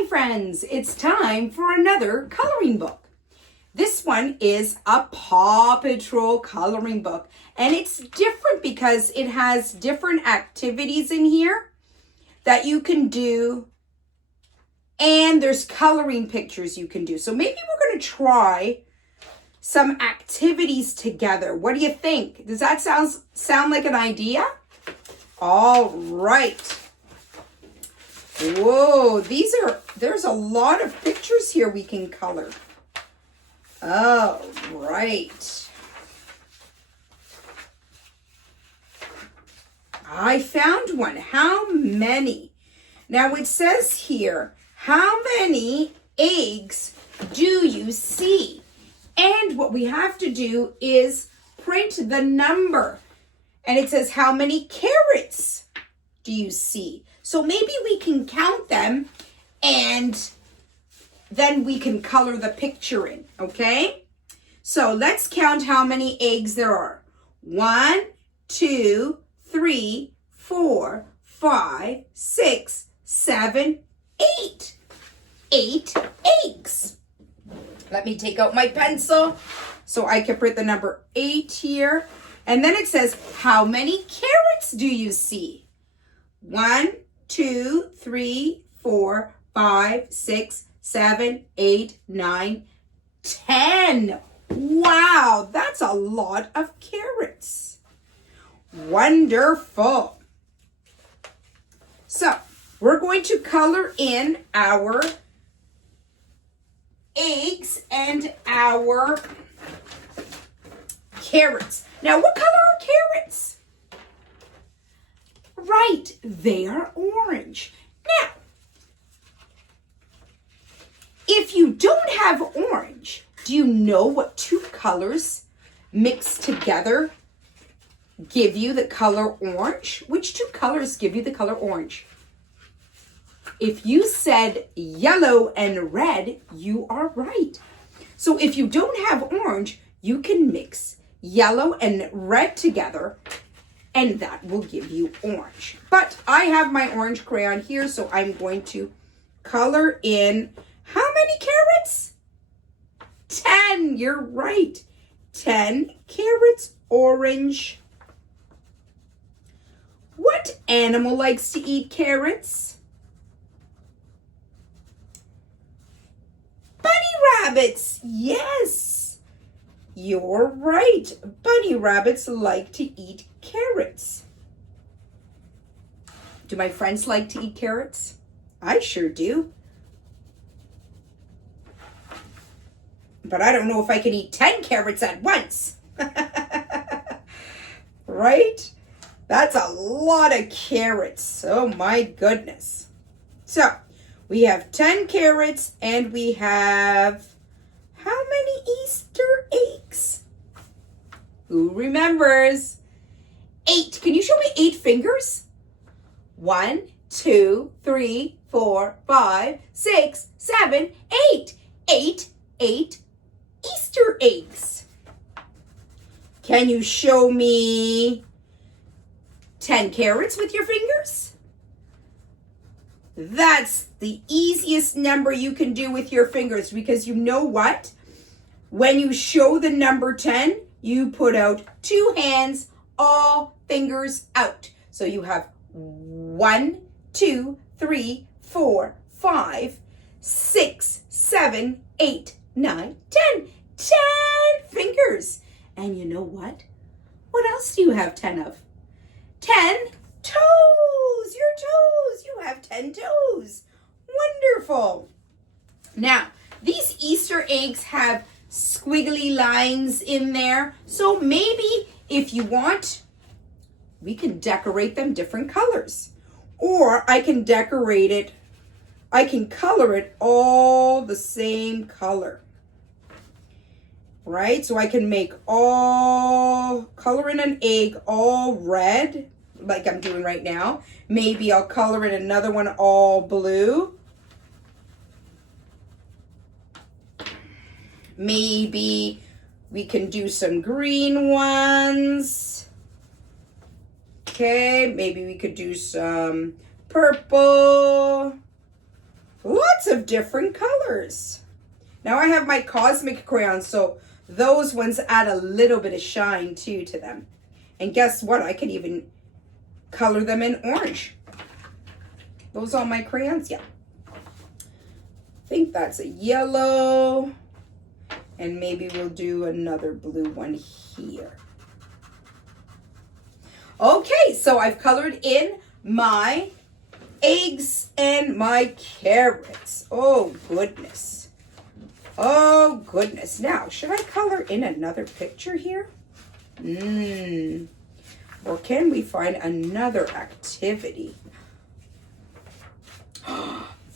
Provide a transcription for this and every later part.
Hi friends, it's time for another coloring book. This one is a Paw Patrol coloring book, and it's different because it has different activities in here that you can do, and there's coloring pictures you can do. So maybe we're going to try some activities together. What do you think? Does that sound like an idea? All right. Whoa, there's a lot of pictures here we can color. Oh, right. I found one. How many? Now it says here, how many eggs do you see? And what we have to do is print the number. And it says, how many carrots do you see? So maybe we can count them and then we can color the picture in, okay? So let's count how many eggs there are. 1, 2, 3, 4, 5, 6, 7, 8. 8 eggs. Let me take out my pencil so I can print the number 8 here. And then it says, how many carrots do you see? 1, 2, 3, 4, 5, 6, 7, 8, 9, 10. Wow, that's a lot of carrots. Wonderful. So, we're going to color in our eggs and our carrots. Now, what color are carrots? Right, they are orange. Now, if you don't have orange, do you know what two colors mixed together give you the color orange? Which two colors give you the color orange? If you said yellow and red, you are right. So if you don't have orange, you can mix yellow and red together, and that will give you orange. But I have my orange crayon here, so I'm going to color in how many carrots? 10, you're right. 10 carrots, orange. What animal likes to eat carrots? Bunny rabbits, yes. You're right. Bunny rabbits like to eat carrots. Do my friends like to eat carrots? I sure do. But I don't know if I can eat 10 carrots at once. Right? That's a lot of carrots. Oh my goodness. So, we have 10 carrots and we have how many Easter eggs? Who remembers? 8. Can you show me 8 fingers? 1, 2, 3, 4, 5, 6, 7, 8. 8 Easter eggs. Can you show me 10 carrots with your fingers? That's the easiest number you can do with your fingers, because you know what? When you show the number 10, you put out 2 hands, all fingers out. So you have 1, 2, 3, 4, 5, 6, 7, 8, 9, 10. 10 fingers. And you know what? What else do you have 10 of? 10 toes. Your toes. You have 10 toes. Wonderful. Now, these Easter eggs have squiggly lines in there. So maybe if you want, we can decorate them different colors. Or I can decorate it, I can color it all the same color. Right? So I can make color in an egg all red, like I'm doing right now. Maybe I'll color in another one all blue. Maybe we can do some green ones. Okay, maybe we could do some purple. Lots lots of different colors. Now I have my Cosmic crayons, so those ones add a little bit of shine too to them. And guess what? I can even color them in orange. Those are my crayons, yeah. I think that's a yellow. And maybe we'll do another blue one here. Okay, so I've colored in my eggs and my carrots. Oh, goodness. Oh, goodness. Now, should I color in another picture here? Or can we find another activity?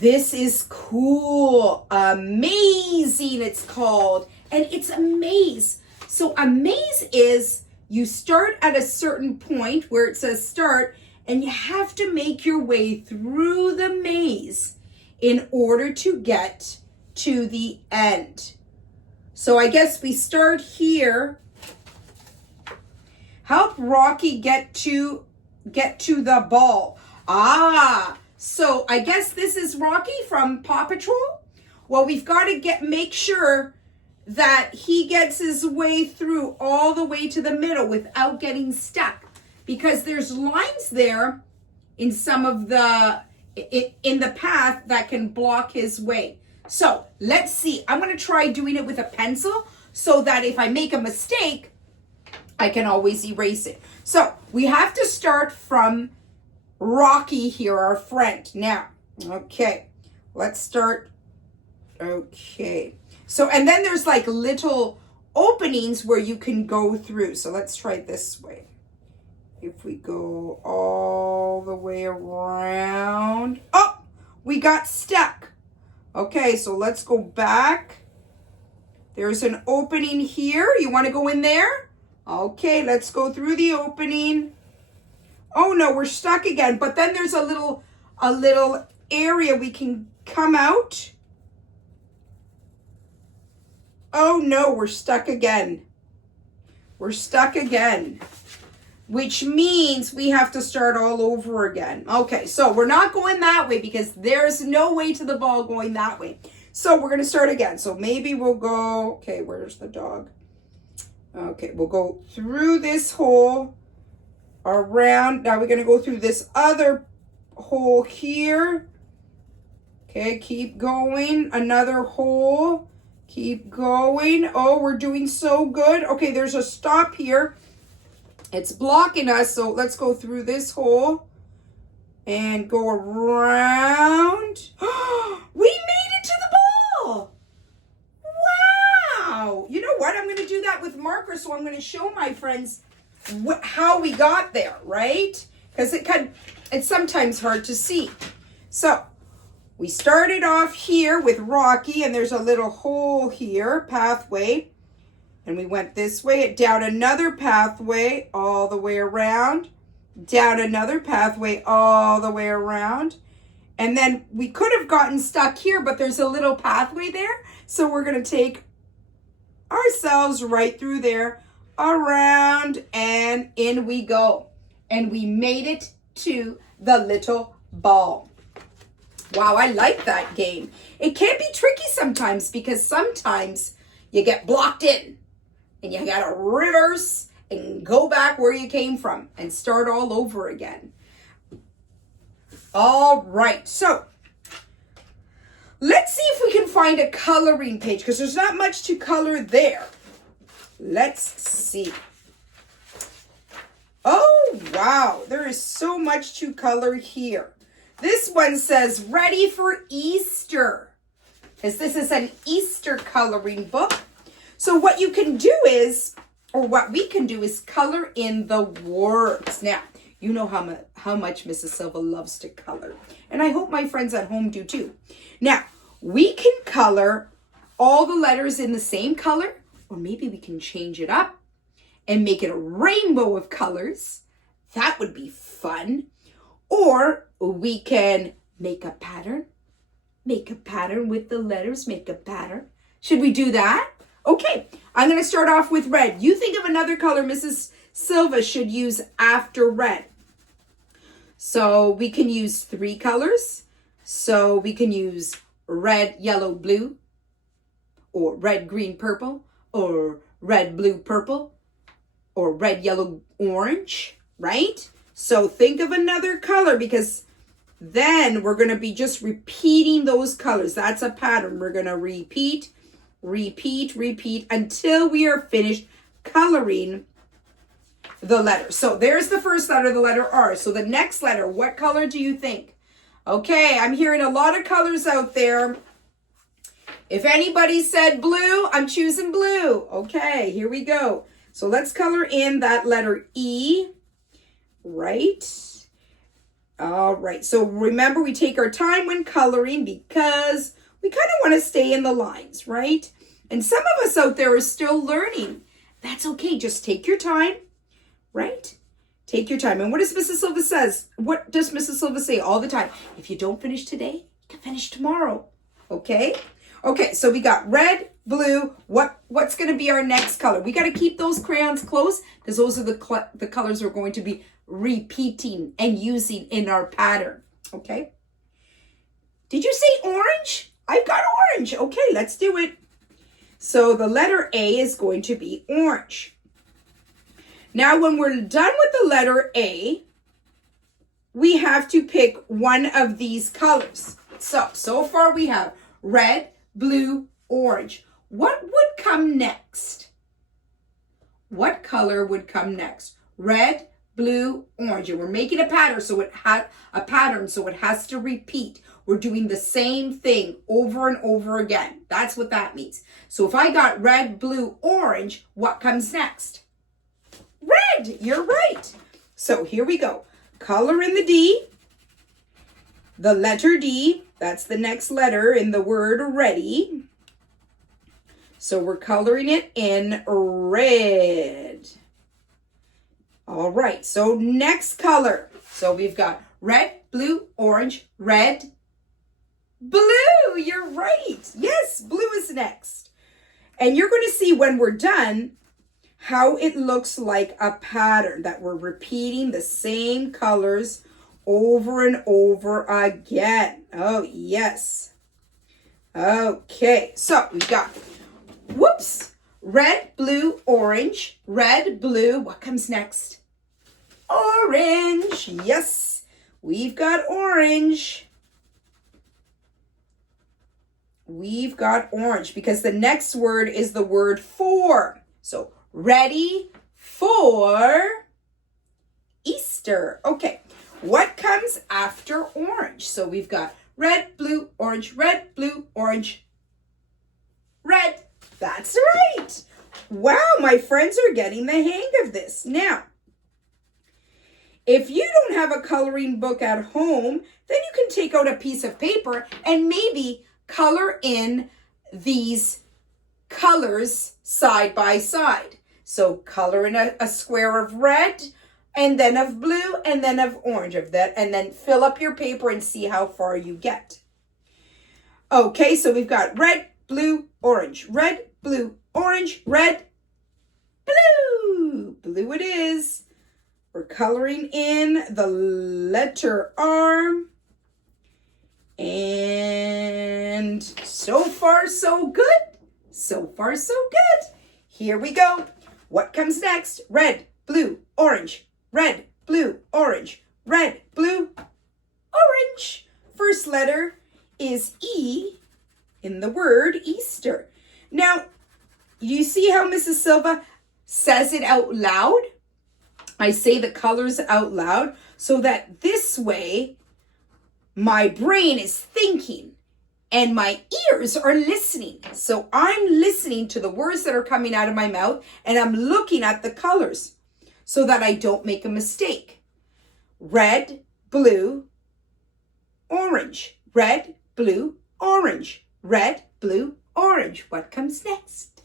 This is cool. Amazing, it's called. And it's a maze. So a maze is you start at a certain point where it says start, and you have to make your way through the maze in order to get to the end. So I guess we start here. Help Rocky get to the ball. So I guess this is Rocky from Paw Patrol. Well, we've got to make sure that he gets his way through all the way to the middle without getting stuck, because there's lines there in some of in the path that can block his way. So let's see. I'm going to try doing it with a pencil so that if I make a mistake, I can always erase it. So we have to start from Rocky here, our friend. Now, okay, let's start. Okay. So, and then there's like little openings where you can go through. So let's try this way. If we go all the way around. Oh, we got stuck. Okay, so let's go back. There's an opening here. You want to go in there? Okay, let's go through the opening. Oh no, we're stuck again. But then there's a little area we can come out. Oh no, we're stuck again. We're stuck again, which means we have to start all over again. Okay, so we're not going that way because there's no way to the ball going that way. So we're going to start again. So maybe we'll go, okay, where's the dog? Okay, we'll go through this hole, around. Now we're going to go through this other hole here. Okay, keep going. Another hole. Keep going. Oh, we're doing so good. Okay, there's a stop here. It's blocking us, so let's go through this hole and go around. We made it to the ball. Wow. You know what? I'm going to do that with markers, so I'm going to show my friends how we got there, right? Because it's sometimes hard to see. So we started off here with Rocky, and there's a little hole here, pathway. And we went this way, down another pathway, all the way around. Down another pathway, all the way around. And then we could have gotten stuck here, but there's a little pathway there. So we're going to take ourselves right through there, around, and in we go. And we made it to the little ball. Wow, I like that game. It can be tricky sometimes because sometimes you get blocked in and you got to reverse and go back where you came from and start all over again. All right, so let's see if we can find a coloring page because there's not much to color there. Let's see. Oh, wow, there is so much to color here. This one says, ready for Easter, because this is an Easter coloring book. So what you can do is, or what we can do is color in the words. Now, you know how much Mrs. Silva loves to color. And I hope my friends at home do too. Now, we can color all the letters in the same color, or maybe we can change it up and make it a rainbow of colors. That would be fun. Or we can make a pattern with the letters, make a pattern. Should we do that? Okay, I'm going to start off with red. You think of another color Mrs. Silva should use after red. So we can use 3 colors. So we can use red, yellow, blue, or red, green, purple, or red, blue, purple, or red, yellow, orange, right? So think of another color, because then we're going to be just repeating those colors. That's a pattern. We're going to repeat, repeat, repeat until we are finished coloring the letter. So there's the first letter, the letter R. So the next letter, what color do you think? Okay, I'm hearing a lot of colors out there. If anybody said blue, I'm choosing blue. Okay, here we go. So let's color in that letter E, right? All right, so remember, we take our time when coloring because we kind of want to stay in the lines, right? And some of us out there are still learning. That's okay, just take your time, right? Take your time. And what does Mrs. Silva says? What does Mrs. Silva say all the time? If you don't finish today, you can finish tomorrow, okay? Okay, so we got red, blue. What's going to be our next color? We got to keep those crayons close because those are the colors we're going to be repeating and using in our pattern, okay? Did you say orange? I've got orange. Okay, let's do it. So the letter A is going to be orange. Now, when we're done with the letter A, we have to pick one of these colors. So far we have red, blue, orange. What would come next? What color would come next? Red, blue, orange. And we're making a pattern, so it has to repeat. We're doing the same thing over and over again. That's what that means. So if I got red, blue, orange, what comes next? Red. You're right. So here we go. Color in the D. The letter D. That's the next letter in the word ready. So we're coloring it in red. All right, so next color. So we've got red, blue, orange, red, blue. You're right. Yes, blue is next. And you're going to see when we're done how it looks like a pattern, that we're repeating the same colors over and over again. Oh, yes. Okay, so we've got, red, blue, orange, red, blue. What comes next? Orange. Yes, we've got orange. We've got orange because the next word is the word for. So ready for Easter. Okay, what comes after orange? So we've got red, blue, orange, red, blue, orange, red. That's right. Wow, my friends are getting the hang of this. Now, if you don't have a coloring book at home, then you can take out a piece of paper and maybe color in these colors side by side. So color in a square of red, and then of blue, and then of orange of that, and then fill up your paper and see how far you get. Okay, so we've got red, blue, orange, red, blue, orange, red, blue. Blue it is. We're coloring in the letter R. And so far, so good. So far, so good. Here we go. What comes next? Red, blue, orange, red, blue, orange, red, blue, orange. First letter is E in the word Easter. Now, you see how Mrs. Silva says it out loud? I say the colors out loud so that this way my brain is thinking and my ears are listening. So I'm listening to the words that are coming out of my mouth and I'm looking at the colors so that I don't make a mistake. Red, blue, orange. Red, blue, orange. Red, blue, orange. What comes next?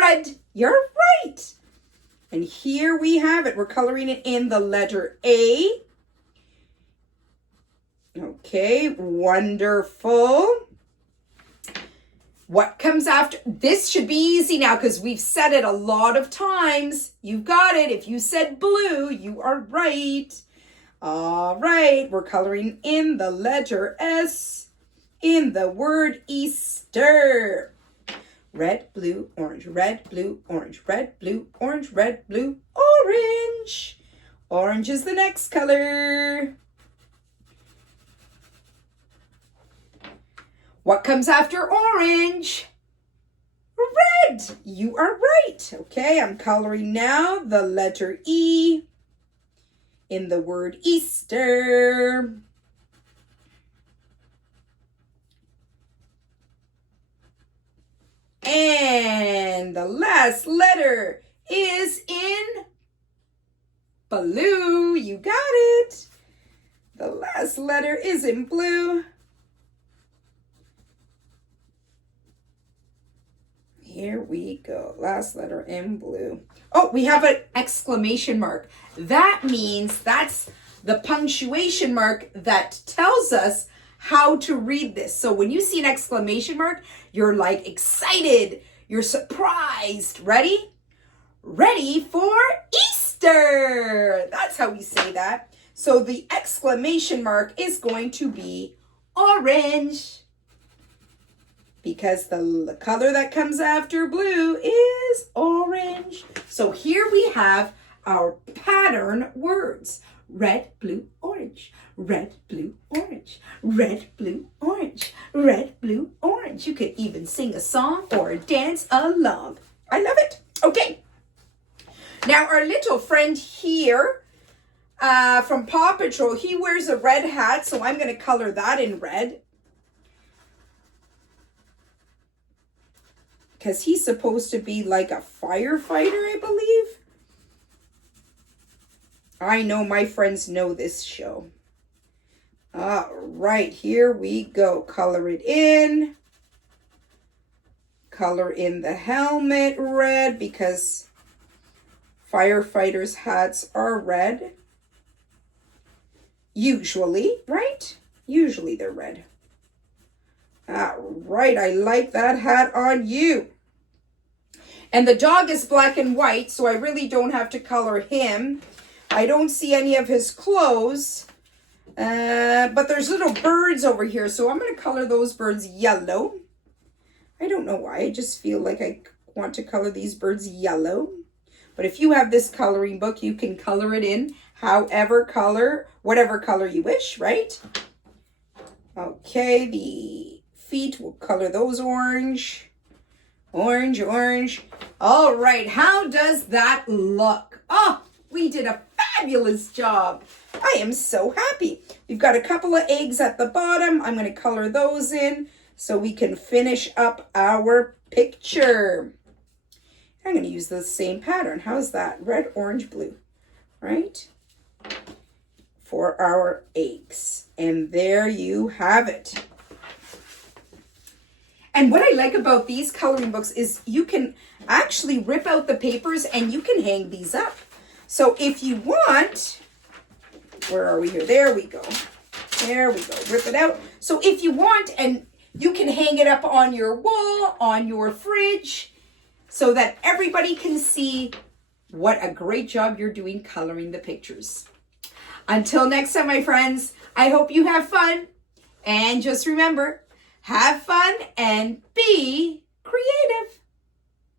Red. You're right. And here we have it. We're coloring it in the letter A. Okay, wonderful. What comes after? This should be easy now because we've said it a lot of times. You've got it. If you said blue, you are right. All right, we're coloring in the letter S. in the word Easter. Red, blue, orange, red, blue, orange, red, blue, orange, red, blue, orange. Orange is the next color. What comes after orange? Red. You are right. Okay, I'm coloring now the letter E in the word Easter. And the last letter is in blue. You got it. The last letter is in blue. Here we go. Last letter in blue. Oh, we have an exclamation mark. That means that's the punctuation mark that tells us how to read this. So when you see an exclamation mark, you're like excited. You're surprised. Ready? Ready for Easter. That's how we say that. So the exclamation mark is going to be orange, because the color that comes after blue is orange. So here we have our pattern words. Red, blue, orange. Red, blue, orange. Red, blue, orange. Red, blue, orange. You could even sing a song or dance along. I love it. Okay. Now our little friend here from Paw Patrol, he wears a red hat, so I'm going to color that in red, because he's supposed to be like a firefighter, I believe. I know my friends know this show. All right, here we go. Color it in. Color in the helmet red, because firefighters' hats are red. Usually, right? Usually they're red. All right, I like that hat on you. And the dog is black and white, so I really don't have to color him. I don't see any of his clothes, but there's little birds over here, so I'm going to color those birds yellow. I don't know why, I just feel like I want to color these birds yellow. But if you have this coloring book, you can color it in whatever color you wish, right? Okay, the feet, we'll color those orange. Orange, orange. All right, how does that look? Oh, we did a fabulous job. I am so happy. We've got a couple of eggs at the bottom. I'm going to color those in so we can finish up our picture. I'm going to use the same pattern. How's that? Red, orange, blue, right? For our eggs. And there you have it. And what I like about these coloring books is you can actually rip out the papers and you can hang these up. So if you want, where are we here? There we go. There we go. Rip it out. So if you want, and you can hang it up on your wall, on your fridge, so that everybody can see what a great job you're doing coloring the pictures. Until next time, my friends, I hope you have fun. And just remember, have fun and be creative.